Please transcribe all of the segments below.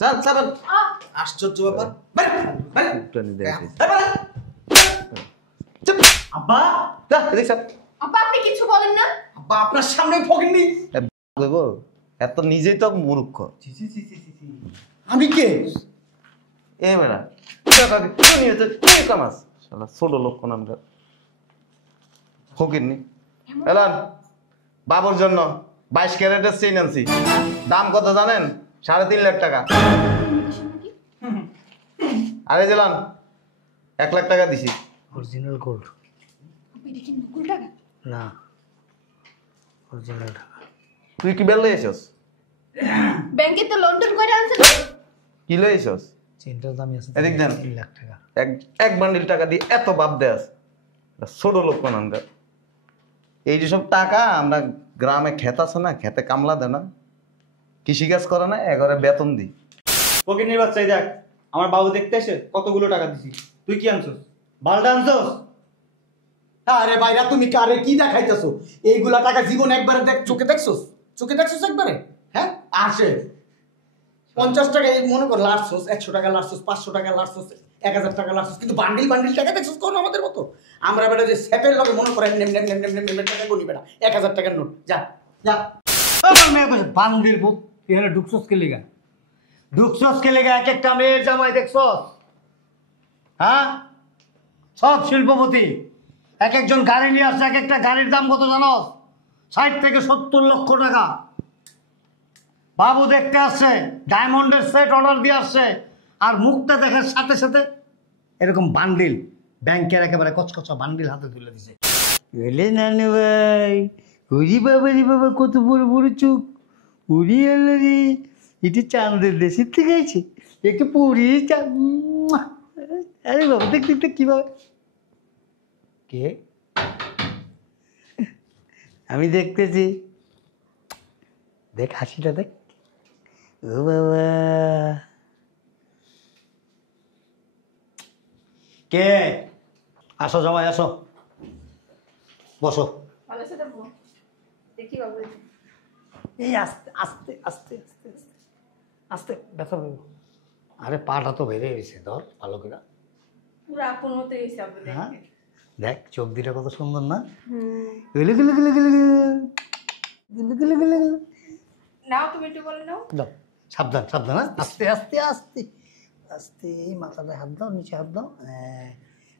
চল চল আশ্চর্য ব্যাপার আব্বা যা এদিকে চল আব্বা আপনি কিছু বলেন না আব্বা আপনার সামনে ফকিনি কইব এত নিজেই তো মূর্খ আমি কে এ মেরা তুই কামাস শালা ছোট লোক কোন আমরা ফকিরনি এলান বাবুর জন্য 22 ক্যারেটের চেইন আনছি দাম কত জানেন 3.5 লাখ টাকা আরে জেলান 1 লাখ টাকা দিছি অরিজিনাল গোল্ড আপনি দেখি নকল টাকা না অরিজিনাল টাকা তুই কি বেল লইছস ব্যাংকে তো লোন টোন করে আনছেন কি লইছস চেনটার দাম আছে এদিক দেন 3 লাখ টাকা এক বান্ডিল টাকা দিয়ে এত বাপ দেয়াস ছোট লোক কোন আমরা এই যে সব টাকা আমরা গ্রামে ক্ষেত আছে না খেতে কামলা দেয় না কৃষিকাজ করে না এগারে বেতন দিই ফকিনির বাচ্চাই দেখ আমার বাবু দেখতে এসে কতগুলো টাকা দিছি তুই কি আনছস বালটা আনছস আরে ভাইরা তুমি কারে কি দেখাইতেছো এইগুলা টাকা জীবন একবারে দেখ চোখে দেখছস একবারে হ্যাঁ আসে 50 টাকা মনে কর লাড়ছস 100 টাকা লাড়ছস 500 টাকা লাড়ছস 1000 টাকা লাড়ছস কিন্তু বান্ডিল টাকা দেখছস কোন আমাদের মতো আমরা বেটা যে সেপের লগে মনে করে নেম টাকা গনি বেটা 1000 টাকার নোট যা যা আমার মেয়ে কইছে বান্দির ভূত এখানে ঢুকছস কে লিগা এক একটা মেয়ের জামাই দেখছস হ্যাঁ সব শিল্পপতি এক একজন গাড়ি নিয়ে আসছে এক একটা গাড়ির দাম কত জানোস 60 থেকে 70 লক্ষ টাকা বাবু দেখতে আসছে ডায়মন্ডের সেট অর্ডার দিয়ে আসছে আর মুখটা দেখার সাথে সাথে এরকম বান্ডিল ব্যাংকের একেবারে কচকচা বান্ডিল হাতে তুলে দিছে বলে নানু ভাই উরি বাবা রে বাবা কত বড় বড় চোখ উরি এলো রে এটি চাঁদের দেশের থেকে আছে একটু পুরি আরে বাবা দেখ দেখ কিভাবে কে আমি দেখতেছি দেখ হাসিটা দেখ ও বাবা কে আসো জামাই আসো বসো ভালো আছে তো দেখি বাবু এই আস্তে আস্তে আস্তে আস্তে আস্তে আস্তে ব্যথা পাবো আরে পাটা তো বেড়ে গেছে ধর ভালো করে পুরো আপন মতো হইছে আপনি হ্যাঁ দেখেন দেখ চোখ দুটা কত সুন্দর না হুম নাও তুমি একটু বলে নাও দাও সাবধান সাবধান হ্যাঁ আস্তে আস্তে আস্তে আস্তে মাথাটা হাত দাও নিচে হাত দাও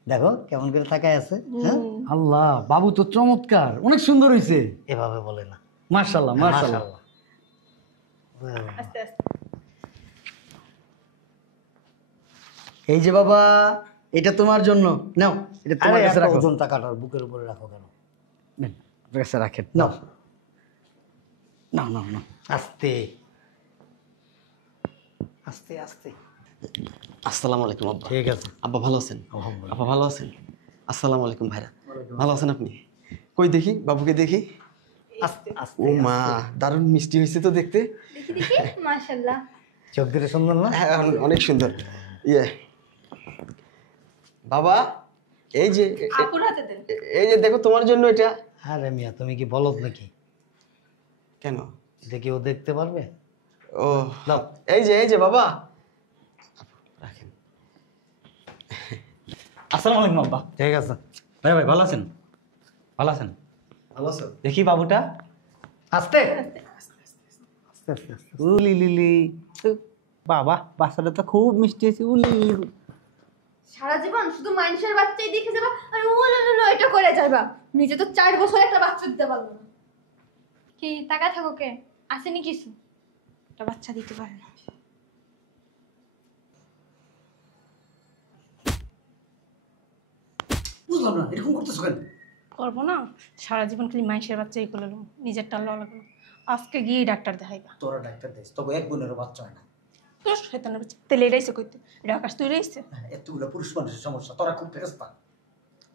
দেখো কেমন করে তাকায় আছে হ্যাঁ আল্লাহ বাবু তো চমৎকার অনেক সুন্দর হয়েছে এভাবে বলে না মাশাআল্লাহ মাশাআল্লাহ আস্তে আস্তে এই যে বাবা এটা তোমার জন্য নাও এটা তোমার কাছে রাখো ওজন টাকাটার বুকের উপরে রাখো কেন নেন, আপনার কাছে রাখেন নাও নাও নাও নাও আস্তে আস্তে আস্তে আসসালামু আলাইকুম আব্বা। ঠিক আছে আব্বা ভালো আছেন? আলহামদুলিল্লাহ আব্বা ভালো আছেন? আসসালামু আলাইকুম ভাইরা। ভালো আছেন আপনি? কই দেখি বাবুকে দেখি। আস্তে আস্তে ও মা দারুণ মিষ্টি হয়েছে তো দেখতে। দেখি দেখি মাশাআল্লাহ চোখ দুটো সুন্দর না হ্যাঁ অনেক সুন্দর। ইয়ে বাবা এই যে আপুর হাতে দেন এই যে দেখো তোমার জন্য এটা। আরে মিয়া তুমি কি বলদ নাকি কেন? এটা কি ও দেখতে পারবে ও নাও এই যে বাবা রাখেন। আসসালামু আলাইকুম আব্বা। ঠিক আছে ভাই ভাই ভালো আছেন? ভালো আছেন? ভালো আছো? দেখি বাবুটা। আস্তে আস্তে আস্তে আস্তে উলি লিলি বাবা বাচ্চাটা তো খুব মিষ্টি আছে উলি সারা জীবন শুধু মানুষের বাচ্চাই দেখে যাবা আর ওলো এটা করে যাবা নিজে তো 4 বছর একটা বাচ্চা দিতে পারবো না কি টাকা থাকো কে আসেনি কিছু একটা বাচ্চা দিতে পারে না বুঝলাম না এরকম করতেছো কেন? করবো না সারা জীবন খালি মাইসের বাচ্চাই করে নিজেরটা লওয়া লাগলো আজকে গিয়ে ডাক্তার দেখাইবা তোরা ডাক্তার দেশ তবে এক বোনেরও বাচ্চা হয় না। তোর শয়তানের বাচ্চা তেলে এটাইছে কইতে এটা আকাশ তুই রইছে এতগুলো পুরুষ মানুষের সমস্যা তোরা খুব ফেরস্তা।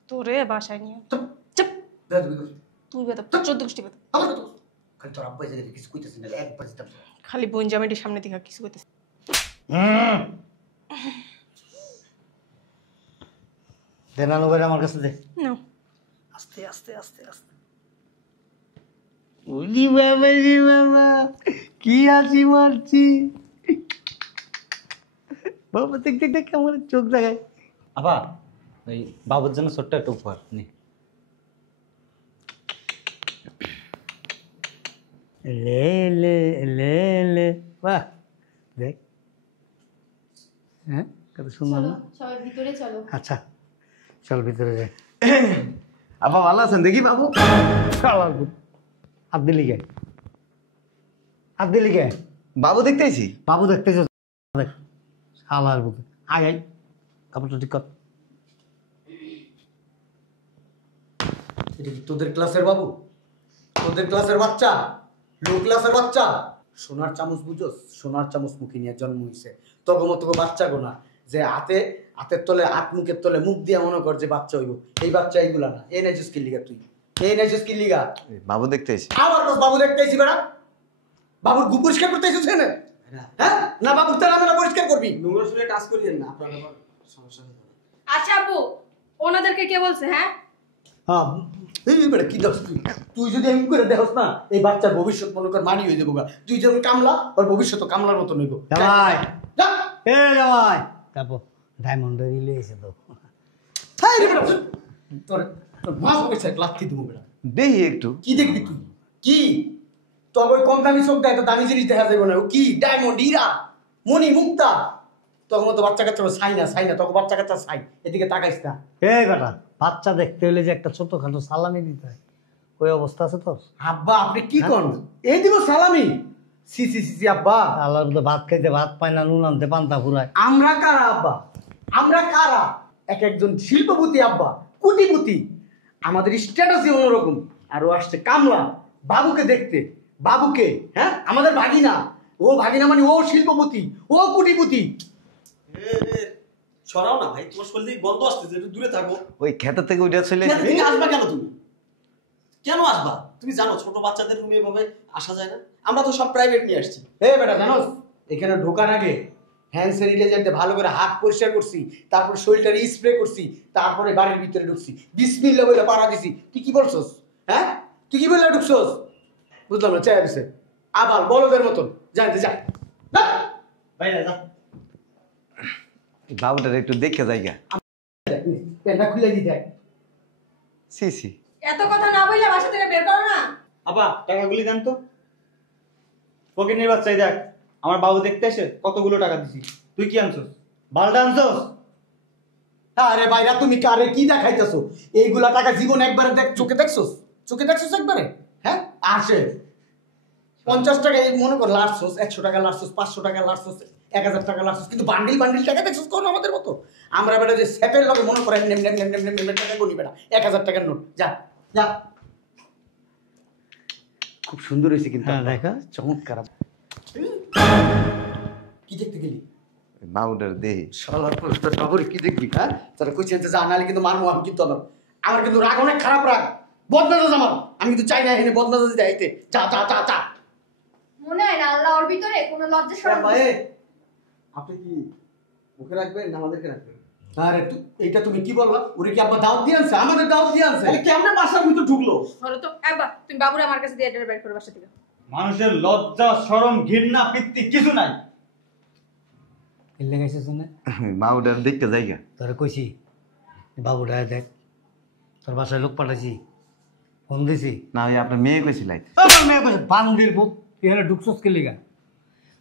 তোরে বাসায় নিয়ে চুপ চুপ বেয়াদবি করিস। তুই বেতা 14 গোষ্ঠী বেতা আমার কথা বল। খালি তোর আব্বা এসে কিছু কইতেছিস না একবার যেতাম খালি বোন জামাইটির সামনে দিকে কিছু কইতেছে দে নানু ভাই আমার কাছে দে না আস্তে আস্তে আস্তে আস্তে উলি বাবা রে বাবা কি হাসি মারছি বাবা দেখ দেখ দেখ কেমন চোখ দেখায়। আবার এই বাবুর জন্য ছোট্ট একটা উপহার নে। লে লে লে লে বাহ দেখ, হ্যাঁ কত সুন্দর চলো না? সবাই ভিতরে চলো। আচ্ছা চল ভিতরে যাই। আপা ভালো আছেন দেখি বাবু? শালার পুত, হাত দিলি কে? হাত দিলি কে? বাবু দেখতে আইছি। বাবু দেখতেছ? দেখ শালার পুত, আয় আয় কাপড়টা ঠিক কর। এটা কি তোদের ক্লাসের বাবু? তোদের ক্লাসের বাচ্চা? লো ক্লাসের বাচ্চা? সোনার চামচ বুঝোস? সোনার চামচ মুখে নিয়ে জন্ম হয়েছে তখন মতো বাচ্চা গোনা যে হাতের তলে হাত মুখের তলে মুখ দিয়ে মনে কর যে বাচ্চা হইব। এই বাচ্চা এইগুলা না। এই নাইছিস কি লিগা তুই? এই নাইছিস কি লিগা? বাবু দেখতে আইছি। আবার তোর বাবু দেখতে আইছি বেড়া? বাবুর গু পরিষ্কার করতে আইছিস কেন? হ্যাঁ না বাবুর তেল আমরা পরিষ্কার করবি? নোংরা শুলে টাচ করিয়েন না, আপনার আবার সমস্যা হতে পারে। আচ্ছা আপু, ওনাদেরকে কে বলছে? হ্যাঁ হ্যাঁ এই বেটা কি দোষ তুই? তুই যদি এমন করে দেখোস না এই বাচ্চার ভবিষ্যৎ মনে কর মারি হয়ে যাবো গা। তুই যেমন কামলা ওর ভবিষ্যৎ কামলার মতো নইব। জামাই যা। এ জামাই তারপর ডায়মন্ডের রিলে এসে তো হাই রে বেটা তোর তোর মাছ পয়সা লাথি দেবো বেটা। দেখি একটু। কি দেখবি তুই? কি তোর ওই কম দামি চোখ দেয় তো দামি জিনিস দেখা যাবে না? ও কি ডায়মন্ড হীরা মণি মুক্তা? তখন মতো বাচ্চা কাচ্চা ছাই না তখন বাচ্চা কাচ্চা ছাই। এদিকে তাকাইস না। এই বেটা বাচ্চা দেখতে হলে যে একটা ছোটখাটো সালামি দিতে হয়, ওই অবস্থা আছে তোর? আব্বা আপনি কি করেন? এই দিব সালামি? সি সি সি সি আব্বা আল্লাহর মধ্যে ভাত খাইতে ভাত পায় না, নুন আনতে পান্তা ফুরায়। আমরা কারা আব্বা? আমরা কারা? এক একজন শিল্পপতি আব্বা, কোটিপতি। আমাদের স্ট্যাটাসই অন্যরকম। আর ও আসছে কামলা বাবুকে দেখতে। বাবুকে হ্যাঁ আমাদের ভাগিনা। ও ভাগিনা মানে ও শিল্পপতি, ও কোটিপতি। সরাও না ভাই, তোমার শরীর থেকে গন্ধ আসতেছে, একটু দূরে থাকো। ওই খেতের থেকে উঠে চলে কেন আইছি। তুমি আসবা কেন? তুমি কেন আসবা? তুমি জানো ছোট বাচ্চাদের রুমে এভাবে আসা যায় না? আমরা তো সব প্রাইভেট নিয়ে আসছি। এ বেটা জানোস এখানে ঢোকার আগে হ্যান্ড স্যানিটাইজার দিয়ে ভালো করে হাত পরিষ্কার করছি, তারপর শরীরটা স্প্রে করছি, তারপরে বাড়ির ভিতরে ঢুকছি, বিসমিল্লাহ বলে পাড়া দিছি। তুই কি বলছস? হ্যাঁ তুই কি বলে ঢুকছস? বুঝলাম না। চাই দিছে আবার বলদের মতন জানতে যা না। বাইরে যা। বাবুটার একটু দেখে যাইগা। পেনটা খুলে দি দেখ। সি সি। এত কথা না বললে বাসা থেকে বের করো না। আবা টাকাগুলি দেন তো। পকেটের বাচ্চাই দেখ, আমার বাবু দেখতে এসে কতগুলো টাকা দিছি। তুই কি আনছস? বালটা আনছস? আরে ভাইরা তুমি কারে কি দেখাইতেছো? এইগুলা টাকা জীবন একবারে দেখ চোখে দেখছস? চোখে দেখছস একবারে? হ্যাঁ আসে 50 টাকা এই মনে কর লাড়ছস, 100 টাকা লাড়ছস, 500 টাকা লাড়ছস, 1000 টাকা লাড়ছস, কিন্তু বান্ডিল বান্ডিল টাকা দেখছস কোন আমাদের মতো? আমরা বেটা যে সেপের লগে মনে করেন name name name name name name টাকা গুনি বেটা 1000 টাকার নোট। যা যা। খুব সুন্দর হয়েছে কিন্তু। হ্যাঁ দেখা চমৎকার। কি দেখতে গেলি? বাবুটার দেহি। শালার তোর বাবুরে কি দেখবি? হ্যাঁ তোরা কইছেন যে যা নালে কিন্তু মারমু আমি কিন্তু আমার কিন্তু রাগ অনেক খারাপ রাগ বদমেজাজ আমার। আমি কিন্তু চাই না এখানে বদমেজাজ দেখাইতে। যা যা যা যা। মনে হয় না আল্লাহ ওর ভিতরে কোনো লজ্জা শরম আপনি কি মুখে রাখবেন না আমাদেরকে রাখবেন? আরে এইটা তুমি কি বললা? ওরে কি আব্বা দাওয়াত দিয়ে আনছে? আমাদের দাওয়াত দিয়ে আনছে। তাহলে কেমনে বাসার ভিতর ঢুকলো? ধরো তো একবার তুমি বাবুরা আমার কাছে দিয়ে এটা বের করে বাসা থেকে। মানুষের লজ্জা শরম ঘৃণা পিত্তি কিছু নাই। এলে গেছিস না? বাবুটার দেখতে যাইগা। তোরে কইছি বাবুটা দেখ, তোর বাসায় লোক পাঠাইছি, ফোন দিছি। না ওই আপনার মেয়ে কইছিলাই। আমার মেয়ে কইছে বান্দির পুত, এখানে ঢুকছস কে লিগা?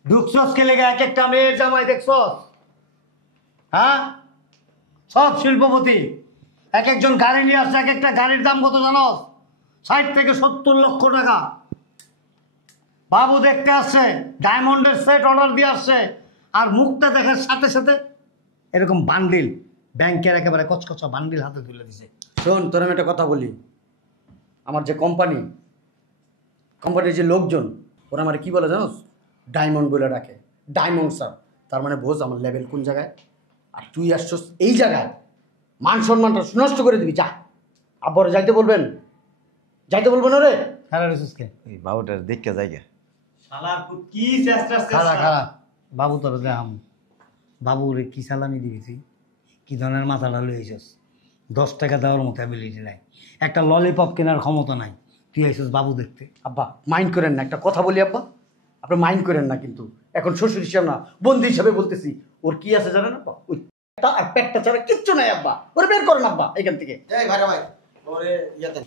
ঢুকছস কে লিগা? এক একটা মেয়ের জামাই দেখছস? হ্যাঁ সব শিল্পপতি, এক একজন গাড়ি নিয়ে আসছে। এক একটা গাড়ির দাম কত জানোস? 60 থেকে 70 লক্ষ টাকা। বাবু দেখতে আসছে, ডায়মন্ডের সেট অর্ডার দিয়ে আসছে, আর মুখটা দেখার সাথে সাথে এরকম বান্ডিল, ব্যাংকের একেবারে কচকচা বান্ডিল হাতে তুলে দিছে। শোন তোর আমি একটা কথা বলি। আমার যে কোম্পানির যে লোকজন ওরা আমার কি বলে জানোস? ডায়মন্ড বলে ডাকে। Diamond sir. তার মানে বোঝ আমার লেভেল কোন জায়গায়। আর তুই আসছস এই জায়গায়, মান সম্মানটা নষ্ট করে দিবি। যা আব্বরে যাইতে বলবেন, যাইতে বলবেন ওরে। খারাপ রেসুসকে এই বাবুটার দেখতে যাইগা। শালার পুত কি চেষ্টা খারাপ খারাপ বাবু তোর দেখাম। বাবুরে কি সালামি দিয়েছি, কি ধরনের মাথাটা লইছস? 10 টাকা দেওয়ার মতো অ্যাবিলিটি নাই, একটা ললিপপ কেনার ক্ষমতা নাই, তুই আইসস বাবু দেখতে। আব্বা মাইন্ড করেন না, একটা কথা বলি আব্বা, আপনি মাইন্ড করেন না কিন্তু এখন শ্বশুর হিসাব না, বন্ধু হিসাবে বলতেছি। ওর কি আছে জানেন আব্বা? ওই পেটটা আর পেটটা ছাড়া কিচ্ছু নাই আব্বা। ওরে বের করেন আব্বা এখান থেকে। এই ভাইরা ভাই ওরে ইয়াতে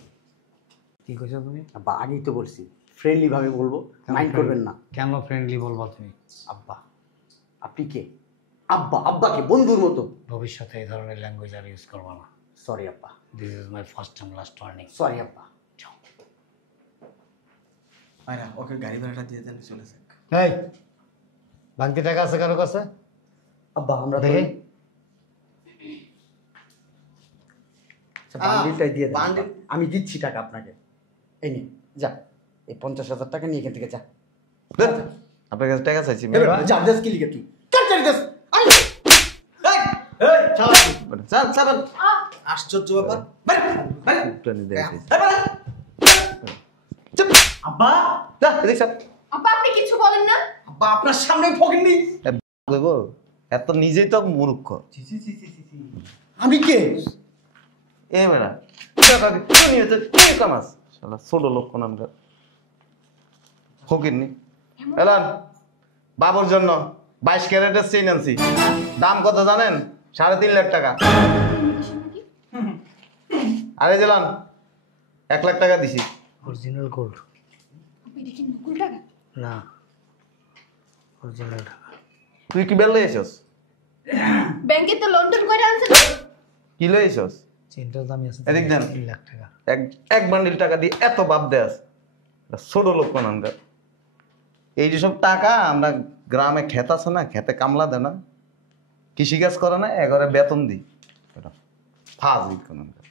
কি কইছো তুমি? আব্বা আগেই তো বলছি ফ্রেন্ডলি ভাবে বলবো, মাইন্ড করবেন না। কেন ফ্রেন্ডলি বলবা তুমি? আব্বা আপনি কে? আব্বা আব্বাকে বন্ধুর মতো। ভবিষ্যতে এই ধরনের ল্যাঙ্গুয়েজ আর ইউজ করবা না। সরি আব্বা, this is my first and last warning. Sorry আব্বা। ভাইরা ওকে গাড়ি ভাড়াটা দিয়ে দেন চলে যাক। এই বাকি টাকা আছে কারো কাছে? আব্বা আমরা তো দেখি। আচ্ছা, বান্ডিলটাই দিয়ে দেন বান্ডিল- আব্বা। আমি দিচ্ছি টাকা আপনাকে। এই নিন, যা এই 50,000 টাকা নিয়ে এখান থেকে যা। দেন। আপনার কাছে টাকা চাইছি এবার যা, দেশ কি লিখে তুই কার চারি দেশ? এই এই চালা চাল চাল আশ্চর্য ব্যাপার বাইরে বাইরে উঠানি দেখাইছি আব্বা যা এদিক চাপ আব্বা আপনি কিছু বলেন না? আব্বা আপনার সামনে ফকিনি। কইব এত নিজেই তো মূর্খ আমি কে? এ মেরা তুই তো তুই কামাস শালা ছোট লোক কোন আমরা ফকিরনি এলান বাবুর জন্য 22 ক্যারেটের চেইন আনছি, দাম কত জানেন? 3.5 লাখ টাকা। আরে জেলান 1 লাখ টাকা দিছি। অরিজিনাল গোল্ড আপনি দেখি নকুল টাকা। না, অরিজিনাল টাকা। তুই কি বেল লইছস? ব্যাংকে তো লোন টোন করে আনছেন। কি লইছস? চেনটার দামই আছে এদিক দেন। 3 লাখ টাকা। এক বান্ডিল টাকা দিয়ে এত বাপ দেয়াস, ছোট লোক কোন আমরা। এই যে সব টাকা আমরা গ্রামে ক্ষেত আছে না, খেতে কামলা দেয় না, কৃষিকাজ করে না, এগারে বেতন দিই। ফাজিল কোন আমরা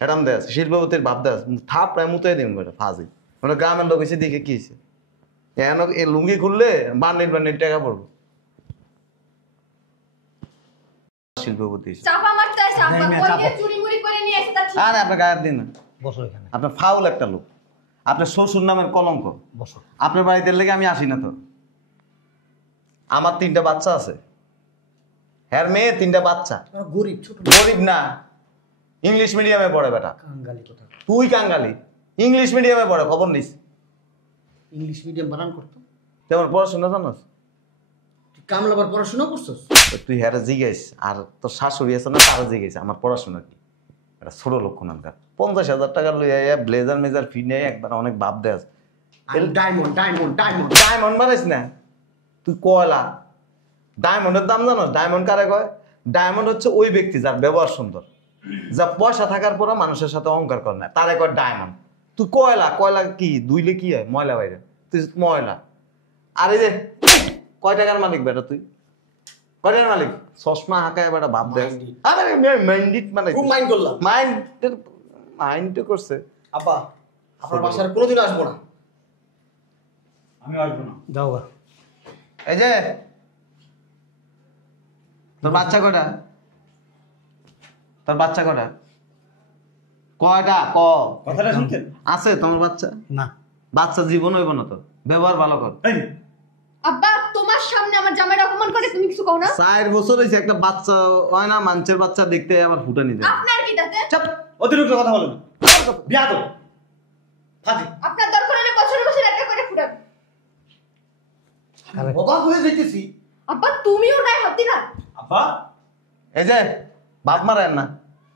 এরম দেয়াস, শিল্পপতির ভাব দেয়াস, থাপ প্রায় মুতাই দিন ফাজিল। মানে গ্রামের লোক এসে দেখে কি হয়েছে, এন এ লুঙ্গি খুললে বান্ডিল বান্ডিল টাকা পড়বো। শিল্পপতি চাপা মারতে আসে আব্বা, এই মেয়ে কোন চাপা। দিয়ে চুরি মুড়ি করে নিয়ে এসে তা ঠিক। আরে আপনার গায়ের দিন না, বসো এখানে, আপনার ফাউল একটা লোক, আপনার শ্বশুর নামের কলঙ্ক। বসো। আপনার বাড়িতে লেগে আমি আসি না তো। আমার 3টা বাচ্চা আছে, হ্যাঁ মেয়ে 3টা বাচ্চা। গরিব ছোট গরিব না, ইংলিশ মিডিয়ামে পড়ে বেটা। কাঙ্গালি কথা। তুই কাঙ্গালি, ইংলিশ মিডিয়ামে পড়ে, খবর নিস। ইংলিশ মিডিয়াম বানান করতো। তেমন পড়াশোনা জানাস? তুই কামলাবার পড়াশোনা করছস? তুই হ্যাঁ জিজ্ঞেস, আর তোর শাশুড়ি আছে না, তারা জিজ্ঞেস আমার পড়াশোনা কি। এটা ছোট লক্ষ্য নামকার 50,000 টাকা লইয়া ব্লেজার মেজার ফি নেই, একবার অনেক ভাব দেয়। Diamond diamond diamond. ডায়মন্ড বানাইস না তুই, কয়লা। ডায়মন্ডের দাম জানো? ডায়মন্ড কারে কয়? ডায়মন্ড হচ্ছে ওই ব্যক্তি যার ব্যবহার সুন্দর, যা পয়সা থাকার পরও মানুষের সাথে অহংকার করে না, তারে কয় ডায়মন্ড। তুই কয়লা, কয়লা কি দুইলে কি হয়? ময়লা বাইরে, তুই ময়লা। আর এই যে কয় টাকার মালিক বেটা তুই? কয় টাকার মালিক? চশমা হাঁকায় বেটা ভাব দেয়। আরে মাইন্ডিট মানে খুব মাইন্ড করলাম। মাইন্ড করছে। আব্বা আপনার বাসার কোনোদিন আসবো না। আমি আসবো না। যাও গা। এই যে তোর বাচ্চা কয়টা? তোর বাচ্চা কয়টা? কয়টা ক? কথাটা শুনছেন? আছে তোমার বাচ্চা? না, বাচ্চা জীবন হইব না তো, ব্যবহার ভালো কর। এই আব্বা তোমার সামনে আমার জামাইয়ের অপমান করে তুমি কিছু কও না? 4 বছর হয়েছে, একটা বাচ্চা হয় না, মানুষের বাচ্চা দেখতে আবার ফুটানি দেয়। আপনার কি তাতে? চাপ, অতিরিক্ত কথা বলেন। বিয়া তো ফাজি। আপনার দরকার হলে বছরে বছরে একটা করে ফুটাবে। অবাক হয়ে যাইতেছি। আব্বা তুমিও নাই হাতি না। আব্বা এই যে বাপ মারেন না,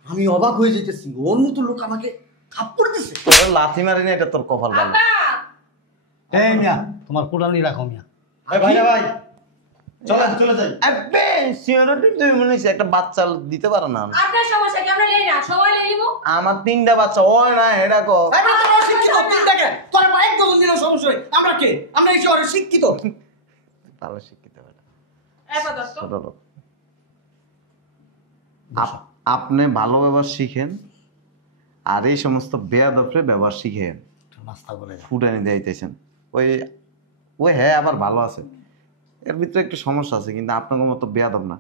আমি অবাক হয়ে যাইতেছি, ওর মতো লোক আমাকে থাপ্পড় দিছে। তোর লাথি মারিনি, এটা তোর কপাল ভালো। আব্বা এই মিয়া তোমার কোটালি রাখো মিয়া। ভাইরা ভাই চলেন চলে যাই। আবে সিওরিটি তুমি মনে হচ্ছে একটা বাচ্চা দিতে পারো না? আপনার সমস্যা কি? আমরা নেই না, সবাই নিয়ে নিব। আমার 3টা বাচ্চা হয় না, এটা কো। আমরা তো অশিক্ষিত, তিন টাকা তোর এক ডজন দিলেও সমস্যা নেই। আমরা কে? আমরা এই শহরে শিক্ষিত। ভালো শিক্ষিত বেটা, এবার দোস্ত ছোট লোক। আপনি ভালো ব্যবহার শিখেন, আর এই সমস্ত বেয়াদফরে ব্যবহার শিখেন। নাস্তা করে যাও। ফুটানি দিতেছেন ওই ওই হ্যাঁ আবার ভালো আছে, এর ভিতরে একটু সমস্যা আছে, কিন্তু আপনাদের মতো বেয়াদব না।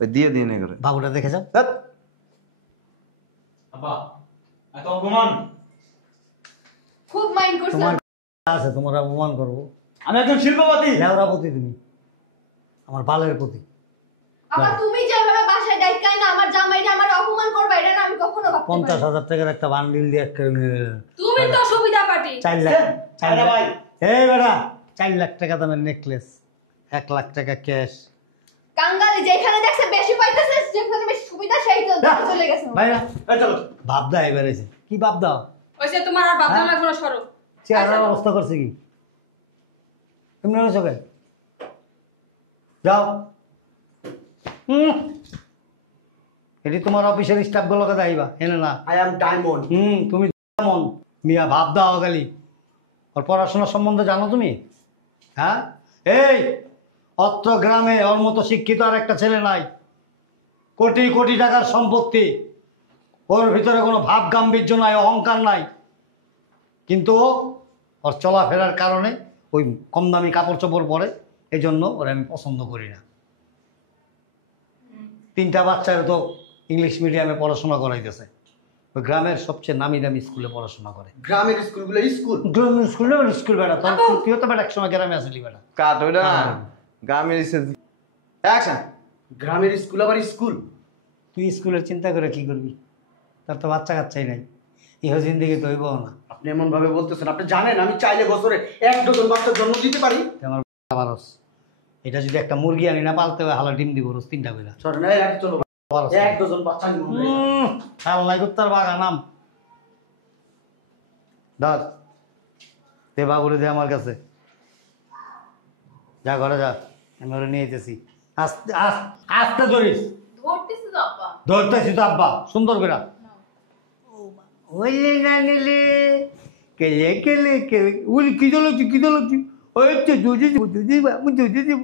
ওই দিয়ে দিয়ে নে করে বাবুটা দেখে যাও। ধ্যাৎ। আব্বা এত অপমান। খুব মাইন্ড করছো। তোমার আছে, তোমার অপমান করবো? আমি একজন শিল্পপতি। লেওরাপতি তুমি, আমার বালের প্রতি। আবার তুমি যেভাবে বাসায় ডাইকাই না আমার জামাইরে আমার অপমান করবে, এটা না আমি কখনো ভাবতে পারি না। 50,000 টাকার একটা বান্ডিল দিয়ে তুমি তো সুবিধা পাটি। 4 লাখ। ভাইরা ভাই এই বেটা 4 লাখ টাকা দামের নেকলেস 1 লাখ টাকা ক্যাশ। কাঙ্গালি যেখানে দেখছে বেশি পাইতেছে, যেখানে বেশি সুবিধা সেই তো চলে গেছে। ভাইরা এই চলো। ভাবদা এবার এসে কি ভাবদা ওইসে তোমার আর বাবা লাগবে না, সরো। চেহারার অবস্থা করছে কি তুমি রয়েছো কে? যাও। এটি তোমার অফিসের স্টাফ গুলোকে যাইবা এনে না। I am diamond. তুমি কেমন মিয়া ভাব দাও গালি। ওর পড়াশোনা সম্বন্ধে জানো তুমি? হ্যাঁ, এই অত্র গ্রামে ওর মতো শিক্ষিত আর একটা ছেলে নাই। কোটি কোটি টাকার সম্পত্তি, ওর ভিতরে কোনো ভাব গাম্ভীর্য নাই, অহংকার নাই, কিন্তু ওর চলাফেরার কারণে ওই কম দামি কাপড় চোপড় পরে, এই জন্য ওরা আমি পছন্দ করি না। 3টা বাচ্চারা তো ইংলিশ মিডিয়ামে পড়াশোনা করাইতেছে, ওই গ্রামের সবচেয়ে নামি দামি স্কুলে পড়াশোনা করে। গ্রামের স্কুলগুলো স্কুল। গ্রামের স্কুলে স্কুল বেড়া তোর তুইও তো বেড়া একসময় গ্রামে আসলি বেড়া। কাট ওইটা গ্রামের অ্যাকশন। গ্রামের স্কুল আবার স্কুল। তুই স্কুলের চিন্তা করে কি করবি? তার তো বাচ্চা কাচ্চাই নাই, ইহ জিন্দিগি তো হইব না। আপনি এমন ভাবে বলতেছেন, আপনি জানেন আমি চাইলে বছরে 1 ডজন বাচ্চার জন্ম দিতে পারি। আমার বারস এটা যদি একটা মুরগি আনি না পালতে হয়, হালা ডিম দিব রোজ 3টা করে। চলেন এই এক চলো। 1 ডজন বাচ্চা নিব। আল্লাহ কুত্তার বাগা নাম ধর দে বাবুরে দে আমার কাছে। যা ঘরে যা, আমি ওরে নিয়ে যেতেছি। আস্তে আস্তে আস্তে ধরিস। ধরতেছি তো আব্বা। ধরতেছি তো আব্বা, সুন্দর করে। ওইলে না নিলে কেলে কেলে কেলে উনি কি দলছি ওই তো দুজি দিব